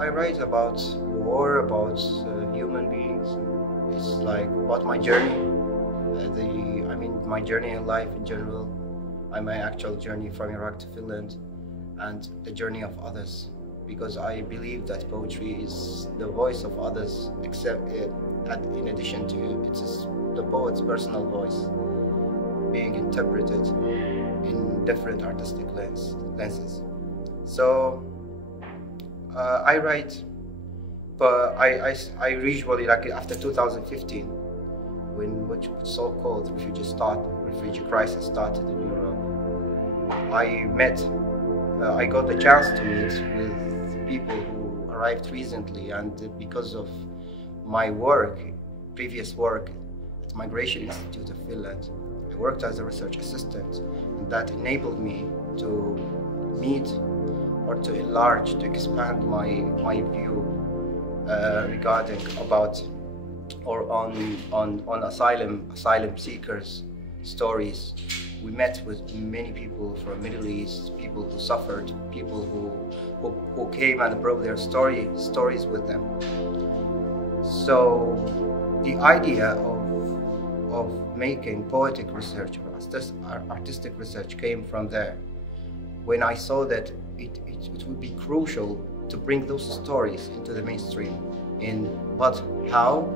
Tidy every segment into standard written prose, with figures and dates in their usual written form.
I write about war, about human beings. It's like about my journey, my journey in life in general, my actual journey from Iraq to Finland, and the journey of others. Because I believe that poetry is the voice of others, in addition to it's the poet's personal voice being interpreted in different artistic lenses. So I write, but I usually, like after 2015, when which so-called refugee crisis started in Europe, I got the chance to meet with people who arrived recently, and because of my previous work at Migration Institute of Finland, I worked as a research assistant, and that enabled me to meet or to enlarge, to expand my view regarding about or on asylum seekers' stories. We met with many people from Middle East, people who suffered, people who came and brought their stories with them. So the idea of making poetic research or artistic research came from there, when I saw that it would be crucial to bring those stories into the mainstream, but how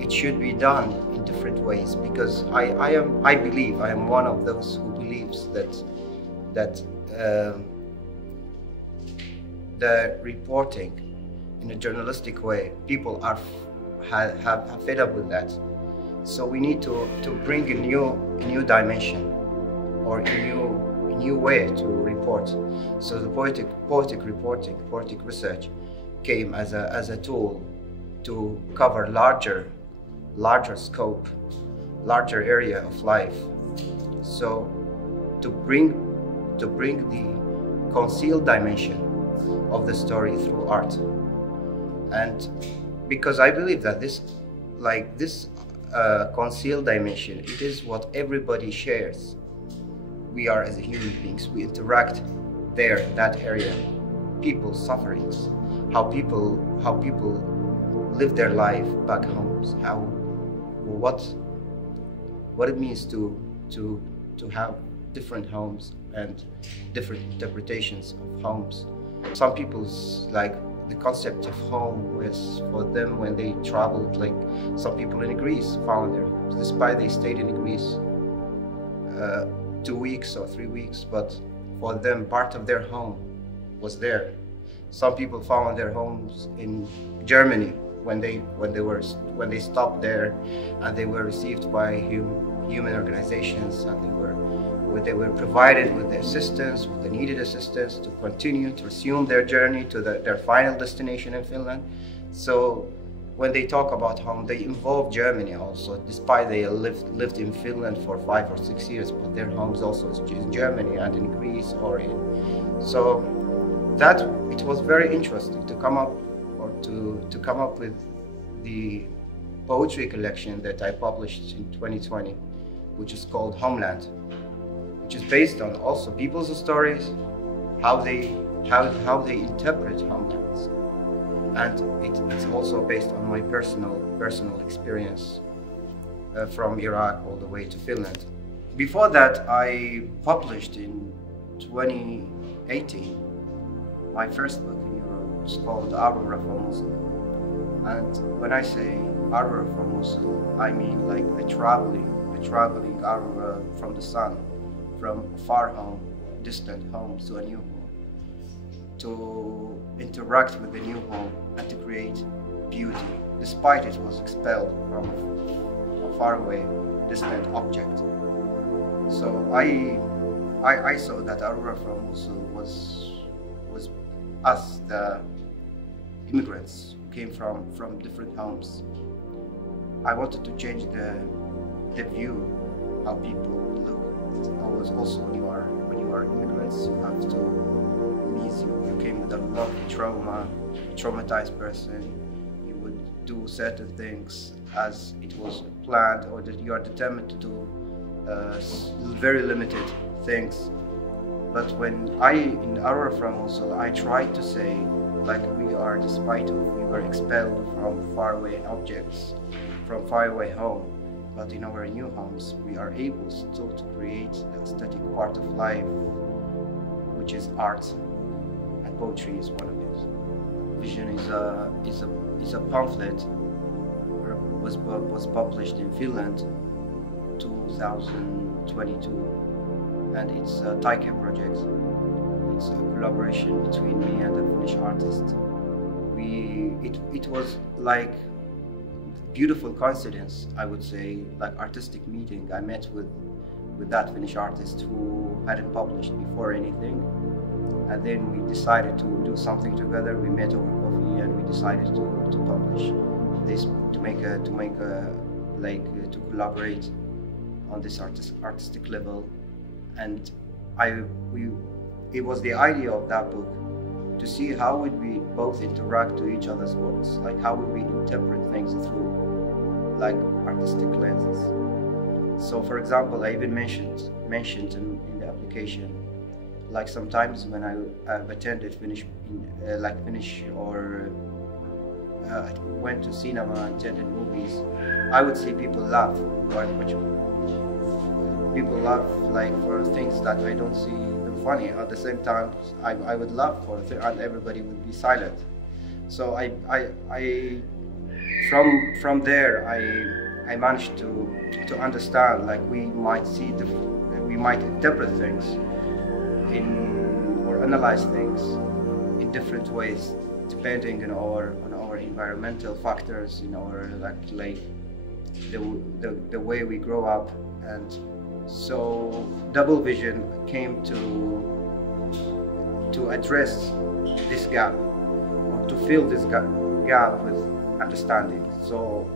it should be done in different ways, because I believe I am one of those who believes that the reporting in a journalistic way, people have fed up with that. So we need to bring a new dimension or a new way to report. So the poetic reporting, poetic research came as a tool to cover larger scope, larger area of life. So to bring the concealed dimension of the story through art. And because I believe that this concealed dimension, it is what everybody shares. We are, as human beings, we interact there in that area. People's sufferings, how people live their life back homes, what it means to have different homes and different interpretations of homes. Some people's, like, the concept of home was for them when they traveled, like some people in Greece found their homes, despite they stayed in Greece 2 weeks or 3 weeks, but for them part of their home was there. Some people found their homes in Germany when they stopped there, and they were received by human organizations, and they were provided with the assistance, with the needed assistance to continue to resume their journey to their final destination in Finland. So when they talk about home, they involve Germany also, despite they lived in Finland for 5 or 6 years, but their homes also is in Germany and in Greece so that it was very interesting to come up with the poetry collection that I published in 2020, which is called Homeland, which is based on also people's stories, how they interpret homelands, and it's also based on my personal experience from Iraq all the way to Finland. Before that, I published in 2018 my first book in Europe. It's called Aurora from Mosul. And when I say Aurora from Mosul, I mean like the traveling aurora from the sun, from a far home, distant home to a new home, to interact with the new home and to create beauty, despite it was expelled from a faraway, distant object. So I saw that Aurora from Mosul was us, the immigrants who came from different homes. I wanted to change the view, how people look. Always also when you are immigrants, you have to meet, you came with a lot of trauma, traumatized person. You would do certain things as it was planned, or that you are determined to do very limited things. But when in Aurora from Mosul, I tried to say like we are, despite of we were expelled from faraway objects, from faraway home, but in our new homes we are able still to create the aesthetic part of life, which is art, and poetry is one of it. Vision is a pamphlet was published in Finland 2022, and it's a Taike project. It's a collaboration between me and a Finnish artist. It was like beautiful coincidence, I would say, like artistic meeting. I met with that Finnish artist who hadn't published before anything, and then we decided to do something together. We met over coffee and we decided to publish this, to collaborate on this artistic level. And it was the idea of that book to see how would we both interact to each other's works, like how would we interpret things through like artistic lenses. So for example, I even mentioned in the application, like sometimes when I've attended Finnish or went to cinema and attended movies, I would see people laugh quite much. People laugh like for things that I don't see them funny. At the same time, I would laugh for it, and everybody would be silent. So from there I managed to understand, like we might interpret things or analyze things in different ways depending on our environmental factors, in our like the way we grow up. And so double vision came to address this gap, or to fill this gap with understanding. So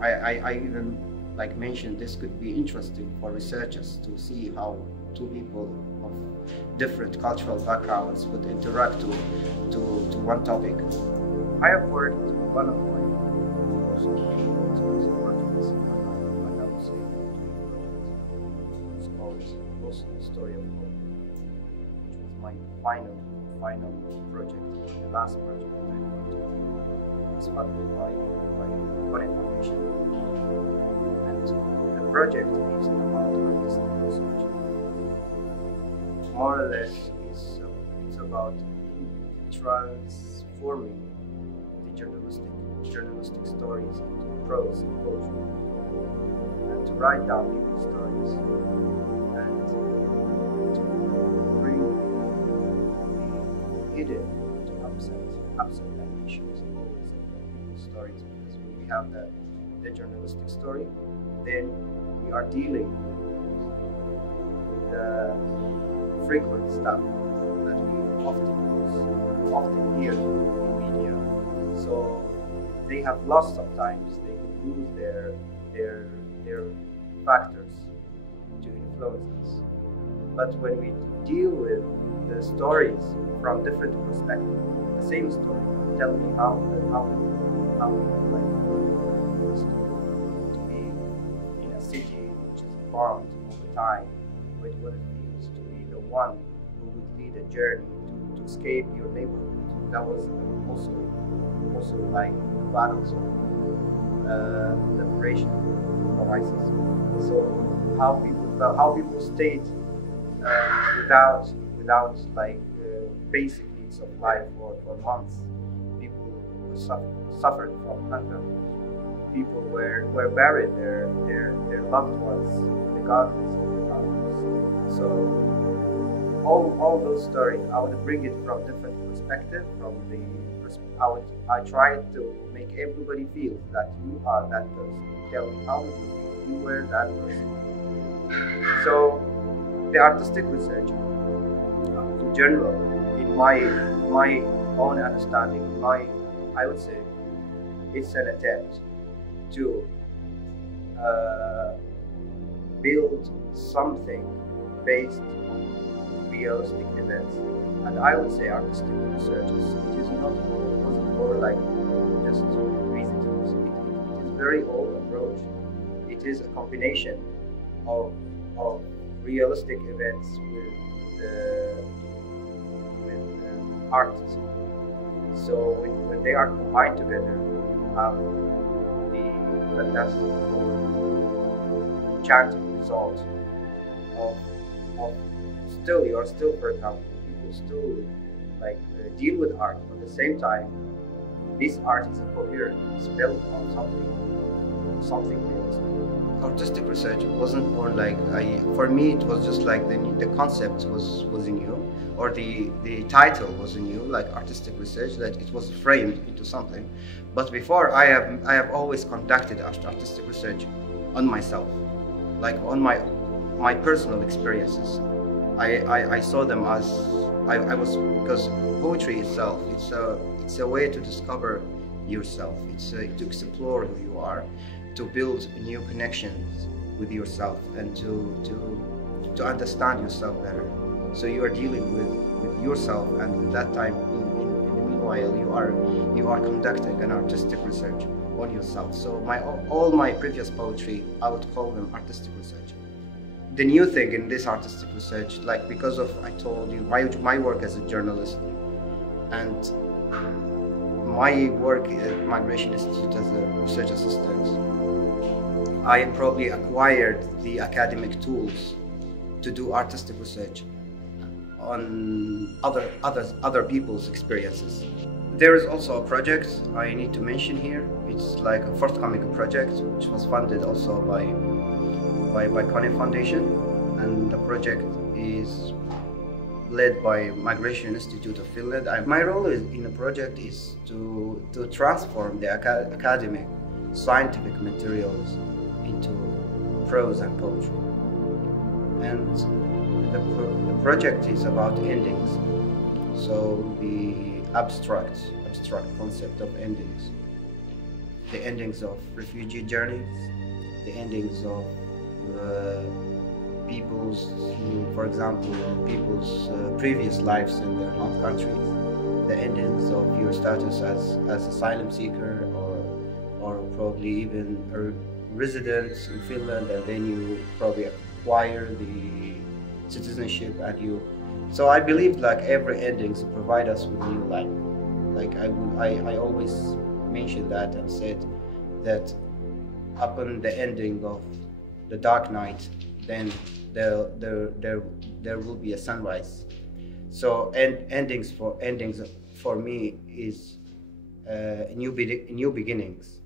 I even like mentioned this could be interesting for researchers to see how two people of different cultural backgrounds would interact to one topic. I have worked one of my most projects, I would say, it's called Also the Story of Hope, which was my final project, the last project that I worked on. It was funded by poetic Foundation, and the project is about artistic research. More or less, it's about transforming the journalistic stories into prose and poetry, and to write down people's stories, and to bring the hidden to absent dimensions always of people's stories. Because when we have the journalistic story, then we are dealing with the frequent stuff that we often hear in media. So they have lost sometimes. They could lose their factors to influence us. But when we deal with the stories from different perspectives, the same story, tell me how people like to be in a city which is bombed all the time, with what it feels to be the one who would lead a journey to escape your neighborhood. That was also like the battles of liberation from ISIS. So how people stayed without like basic needs of life for months. People suffered from hunger. People were buried their loved ones in the gardens of the mountains. So all those stories, I would bring it from different perspective. I tried to make everybody feel that you are that person. Tell me how would you feel if you were that person. So the artistic research in general, in my own understanding, I would say it's an attempt to build something based on realistic events. And I would say artistic research wasn't more like just reasons. It is very old approach. It is a combination of realistic events with art. So when they are combined together, you have the fantastic or enchanting result of, of still, you are still, for example, people still like deal with art. At the same time, this art is coherent, it's built on something realistic. Artistic research wasn't more like for me it was just like the concept was new, or the title was new, like artistic research, that it was framed into something. But before, I have always conducted artistic research on myself, like on my personal experiences. I saw them as I was, because poetry itself, it's a way to discover yourself, it's to explore who you are, to build new connections with yourself, and to understand yourself better. So you are dealing with yourself, and at that time, in the meanwhile, you are conducting an artistic research on yourself. So all my previous poetry, I would call them artistic research. The new thing in this artistic research, like because of, I told you, my work as a journalist, and my work at Migration Institute as a research assistant, I probably acquired the academic tools to do artistic research on other people's experiences. There is also a project I need to mention here. It's like a forthcoming project which was funded also by Kone Foundation, and the project is led by Migration Institute of Finland. My role in the project is to transform the academic scientific materials into prose and poetry. And the project is about endings. So the abstract concept of endings. The endings of refugee journeys, the endings of people's, for example, people's previous lives in their home countries, the endings of your status as asylum seeker, or probably even a resident in Finland, and then you probably acquire the citizenship, and you. So I believe like every endings provide us with new life. Like I always mentioned that and said that upon the ending of the dark night, then there will be a sunrise. So endings for me is new beginnings.